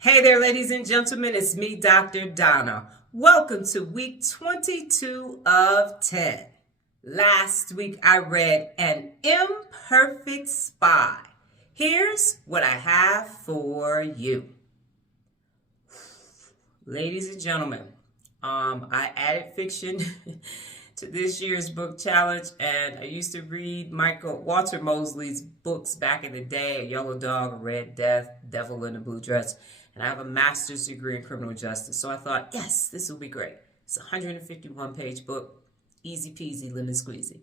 Hey there, ladies and gentlemen, it's me, Dr. Donna. Welcome to week 22 of 10. Last week I read An Imperfect Spy. Here's what I have for you. Ladies and gentlemen, I added fiction to this year's book challenge, and I used to read Walter Mosley's books back in the day, A Yellow Dog, A Red Death, Devil in a Blue Dress, and I have a master's degree in criminal justice, so I thought, yes, this will be great. It's a 151-page book, easy peasy, lemon squeezy.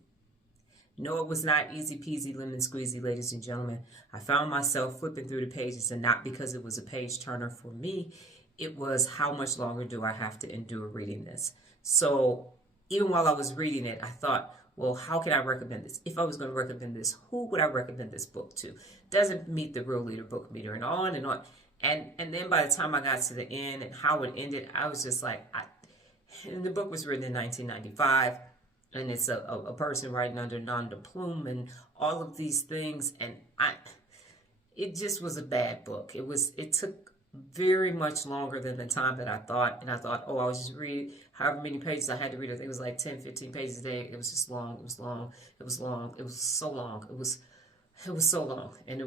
No, it was not easy peasy, lemon squeezy, ladies and gentlemen. I found myself flipping through the pages, and not because it was a page turner for me, it was how much longer do I have to endure reading this. So even while I was reading it, I thought, well, how can I recommend this? If I was going to recommend this, who would I recommend this book to? Doesn't meet the real leader book meter, and on and on. And then by the time I got to the end and how it ended, I was just like, and the book was written in 1995, and it's a person writing under nom de plume and all of these things, and it just was a bad book. It took very much longer than the time that I thought, and I thought, oh, I'll just read however many pages I had to read. I think it was like 10, 15 pages a day. It was just long. It was long. It was long. It was so long. It was so long, and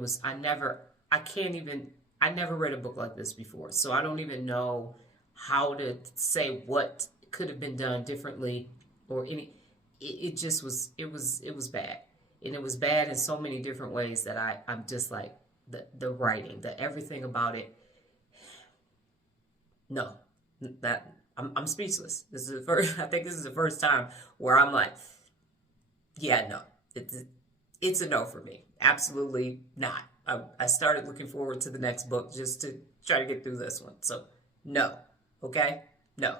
I never read a book like this before, so I don't even know how to say what could have been done differently or any. It just was. It was bad, and it was bad in so many different ways that I'm just like the writing, the everything about it. No, that I'm speechless. This is the first. I think this is the first time where I'm like, yeah, no, it's a no for me. Absolutely not. I started looking forward to the next book just to try to get through this one. So, no. Okay? No.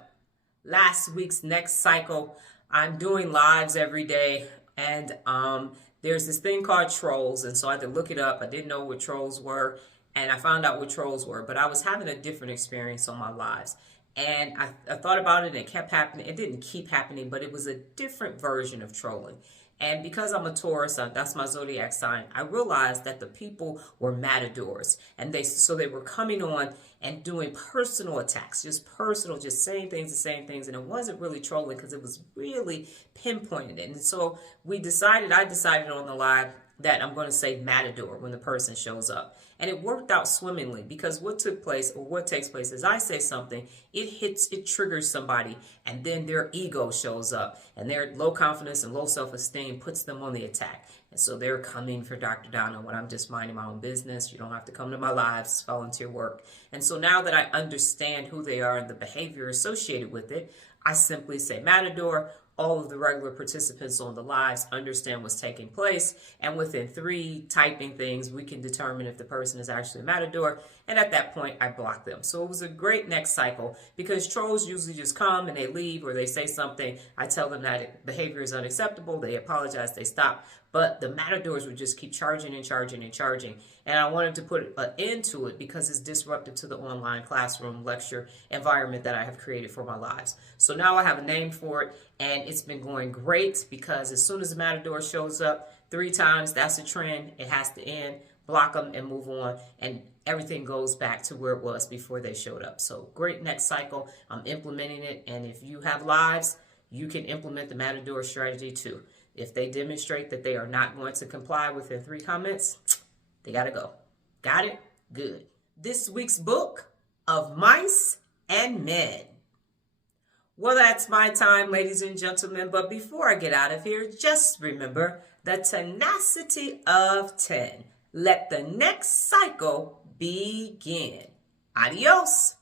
Last week's next cycle, I'm doing lives every day, and there's this thing called trolls, and so I had to look it up. I didn't know what trolls were, and I found out what trolls were, but I was having a different experience on my lives. And I thought about it, and it kept happening. It didn't keep happening, but it was a different version of trolling. And because I'm a Taurus, that's my zodiac sign, I realized that the people were matadors. And so they were coming on and doing personal attacks, just saying things, the same things. And it wasn't really trolling because it was really pinpointed. And so I decided on the live that I'm going to say matador when the person shows up. And it worked out swimmingly, because what takes place is I say something, it triggers somebody, and then their ego shows up, and their low confidence and low self-esteem puts them on the attack. And so they're coming for Dr. Donna when I'm just minding my own business. You don't have to come to my lives, it's volunteer work. And so now that I understand who they are and the behavior associated with it, I simply say matador. All of the regular participants on the lives understand what's taking place, and within 3 typing things, we can determine if the person is actually a matador, and at that point, I block them. So it was a great next cycle, because trolls usually just come and they leave, or they say something, I tell them that behavior is unacceptable, they apologize, they stop, but the matadors would just keep charging and charging and charging, and I wanted to put an end to it because it's disruptive to the online classroom lecture environment that I have created for my lives. So now I have a name for it, and it's been going great, because as soon as the matador shows up 3 times, that's a trend. It has to end, block them, and move on, and everything goes back to where it was before they showed up. So great next cycle. I'm implementing it, and if you have lives, you can implement the matador strategy too. If they demonstrate that they are not going to comply with their 3 comments, they got to go. Got it? Good. This week's book, Of Mice and Men. Well, that's my time, ladies and gentlemen. But before I get out of here, just remember the tenacity of 10. Let the next cycle begin. Adios.